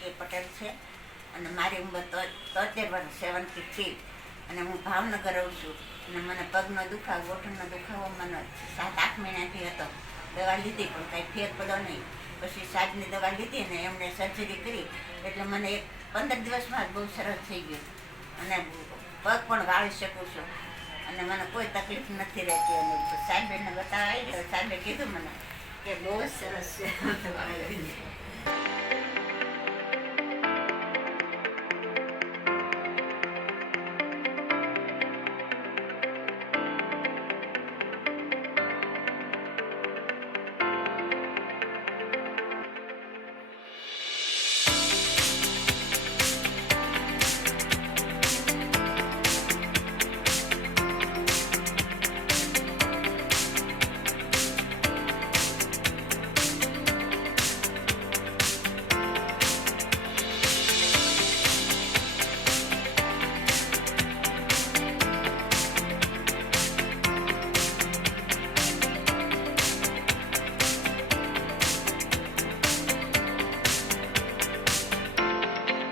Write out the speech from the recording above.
કે પટેલ છે અને મારી ઉંમર 73 વર્ષ 73 અને હું ભાવનગર રહું છું. અને મને પગનો દુખાવો ગોઠણનો દુખાવો મને 7-8 મહિનાથી હતો. દવા લીધી પણ કાંઈ ફેર પડ્યો નહીં. પછી સાહેબની દવા લીધી ને એમણે સર્જરી કરી એટલે મને 15 દિવસમાં બહુ સરસ થઈ ગયું અને પગ પણ વાળી શકું છું અને મને કોઈ તકલીફ નથી રહેતી. અને સાહેબને બતાવવા આવી ગયો, સાહેબે કીધું મને કે બહુ સરસ છે.